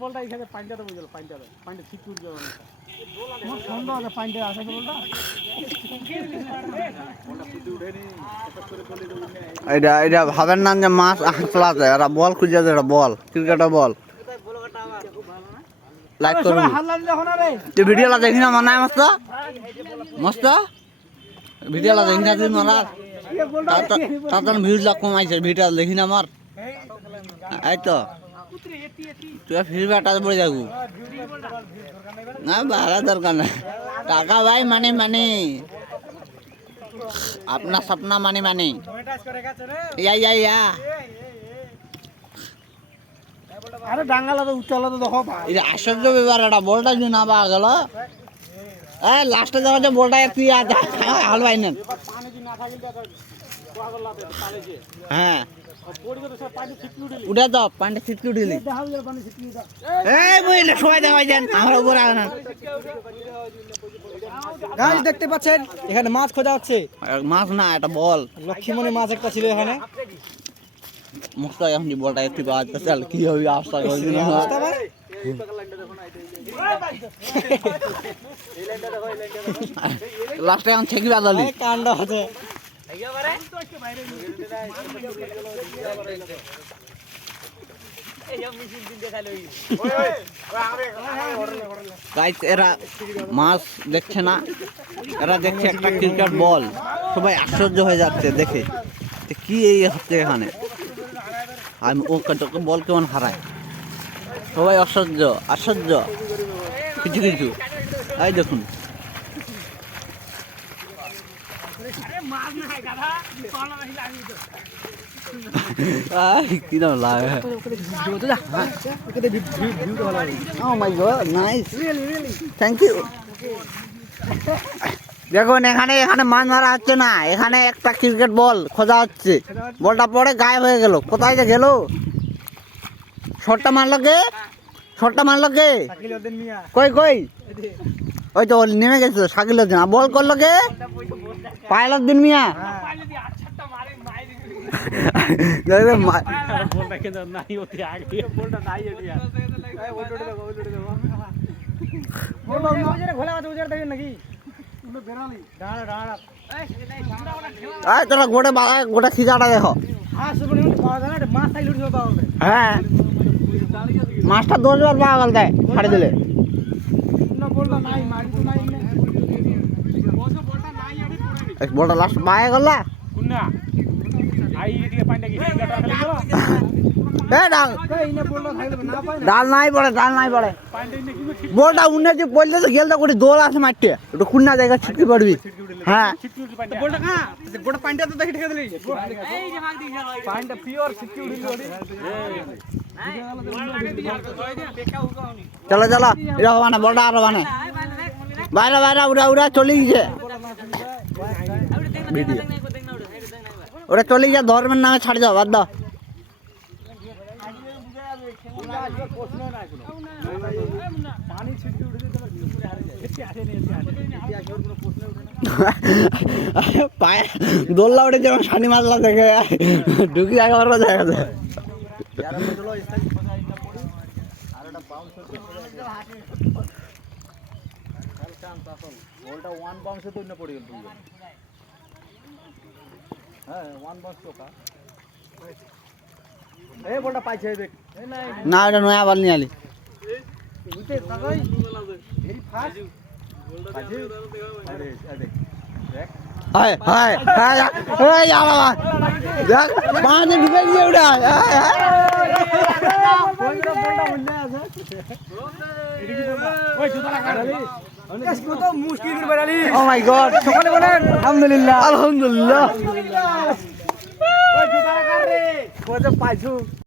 বলটা এখানে পানিটা বুঝলো পানিটা ঠিক করে যাবে আমার সন্দেহ আছে পানিটা আসে বলটা এটা এটা ভাবেন না যে মাছ আসলা যায় এরা বল খুঁজে যায় বল ক্রিকেটের বল লাইক করুন তুই ভিডিওটা দেখি না মানায় মস্ত মস্ত ভিডিওটা দেখি না তুই মারা তার ভিউজটা কমাইছে ভিডিও দেখি না আমার এই তো তুই ফির বেটা পড়ে যাবো না ভাড়া দরকার না টাকা ভাই মানে মানে अपना सपना माने माने या আরে ডাঙ্গালা তো উচ্চালা তো দেখো ভাই এই আশ্চর্য ব্যাপার এটা বলটা যদি না পাওয়া গেল এই লাস্টে যাওয়া যে বলটা তুই হাল ভাই নেন পানি যদি না থাকে পাগল লাগে তালে যে হ্যাঁ পড়ি তো সব পানি ছিটকে উঠলি উঠে দাও পানিটা ছিটকে উঠলি দেখাও যে পানি ছিটকে দাও এই বইলে সবাই দেখাই দেন আমরা উপরে আসেন গাইস দেখতে পাচ্ছেন এখানে মাছ খোঁজা হচ্ছে মাছ না এটা বল লক্ষ্মীমণি মাছ একটা ছিল এখানে মস্ত এখন বলটা একটু পাওয়া যাচ্ছে কি হবে আশা করি না লাস্টে এখন ছেকি বাদালি কাণ্ড আছে গাইস এরা মাছ দেখছে না এরা দেখছে একটা ক্রিকেট বল সবাই আশ্চর্য হয়ে যাচ্ছে দেখে কি এই হচ্ছে এখানে আমি ও বল কেমন হারায় সবাই আশ্চর্য আশ্চর্য কিছু কিছু এই দেখুন কি নাম লাগে Oh my god, nice. Thank you. দেখুন এখানে এখানে মাছ মারা হচ্ছে না এখানে একটা ক্রিকেট বল খোঁজা হচ্ছে বলটা পরে গায়েব হয়ে গেল কোথায় যে গেল শটটা মারলো কে কই কই ওই তো নেমে গেছে শাকিল উদ্দিন বল করলো কে পাইলউদ্দিন মিয়া বলটা কেন নাই ওতে আগে বলটা নাই এটিয়া এই ওইটা দেখো বল ওজরে ঘোলা আছে ওজরে দেখেন নাকি উনি বেরালি ডাড়া ডাড়া এই তোরা গোটা খিজাটা দেখো হ্যাঁ সুবনি পাওয়া যায় না মাছ তাই লুট পাওয়া যায় হ্যাঁ মাছটা 10 বার পাওয়া গেল দেয় ছাড়ে দিলে না বলটা নাই মারি তো নাই না বলটা নাই আড়ি পড়ে বলটা লাস্ট পায়ে গেল কুন্না আই এদিকে পাইন্ডা কি গাটা ফেলে গেল ডাল কই ইনে বলটা খাইলে না পাই না ডাল নাই পড়ে পাইন্ডা ইনে কি বলটা উন্নে যে পড়লে তো গেলটা করে দোল আছে মাঠে একটু খুন্না জায়গা ছিটকে পড়বি হ্যাঁ বলটা কা গোটা পাইন্ডা তো দেখি ঠেকে দিলি এই যে ভাগ দিছ ভাই পাইন্ডা পিওর ছিটকে উড়িল ওডি চলো চলো এটা হবে না বলটা আর হবে না বাইরে উড়া চলে গেছে ওরা চলে গিয়ে ধর্মের নামে ছাড় যাও বাদ দাও পায়ে দোল্লা উঠে যেমন শানি মাছলা দেখে ঢুকি জায়গা জায়গা বলটা ওয়ান বাউন্সে তো না পড়ে গেল হ্যাঁ ওয়ান বাউন্স টোকা এই বলটা পাইছে দেখ এই নাই না এটা নয়া বল নিয়ে আলি উইতে দাদাই ভেরি ফাস্ট পাইছে আরে দেখ দেখ হায় হায় হায় ওই আলা দেখ পানি ঢুকে গিয়ে উড়া বলটা উল্লে আছে ওই জুতাটা কাটলি इसको तो मुश्किल कर बना ली ও মাই গড সকলে বলেন আলহামদুলিল্লাহ আলহামদুলিল্লাহ ওই জুতাটা কাট রে ও যে পাইছো